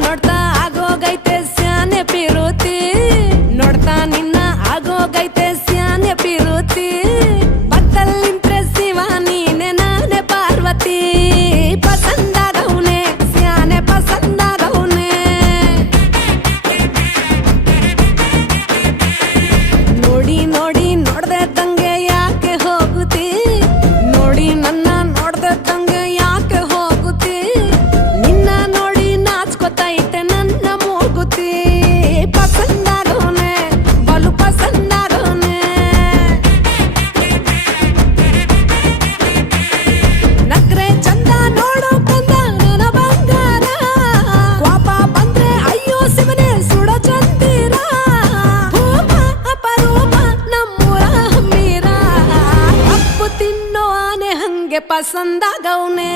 ನೋಡ್ತಾ ಆಗೋಗೈತೆ ಸ್ಯಾನೆ ಪಿರುತಿ ನೋಡ್ತಾ ನಿನ್ನ ಆಗೋಗೈತೆ ಸ್ಯಾನೆ ಪಿರುತಿ ಬತ್ತಲ್ಲಿಂತ್ರೆ ಶಿವ ನೀನೆ ನಾನೇ ಪಾರ್ವತಿ ಪಸಂದಾಗವ್ನೆ ಸ್ಯಾನೆ ಪಸಂದಾಗವ್ನೆ ನೋಡಿ ನೋಡಿ ನೋಡ್ದೆ ತಂಗೆ ಯಾಕೆ ಹೋಗುತ್ತಿ ನೋಡಿ ನನ್ನ ನೋಡ್ದೆ ತಂಗೆ ಯಾಕೆ ಹೋಗುತ್ತಿ ನಿನ್ನ ನೋಡಿ ನಾಚ್ಕೊತೈತೆ ನನ್ನ ಮೂಗುತಿ ಪಸಂದಾಗವ್ನೆ ಬಲು ಪಸಂದಾಗವ್ನೆ ನಕ್ರೆ ಚಂದ ನೋಡೋ ಕಂದ ನನ್ನ ಬಂಗಾರ ಕೋಪ ಬಂದ್ರೆ ಅಯ್ಯೋ ಶಿವನೇ ಸುಡೋ ಚಂದಿರ ಭೂಮ ಅಪರೂಪ ನಮ್ಮೂರ ಹಮ್ಮೀರ ಕಪ್ಪು ತಿನ್ನೋ ಆನೆ ಹಂಗೆ ಪಸಂದಾಗವ್ನೆ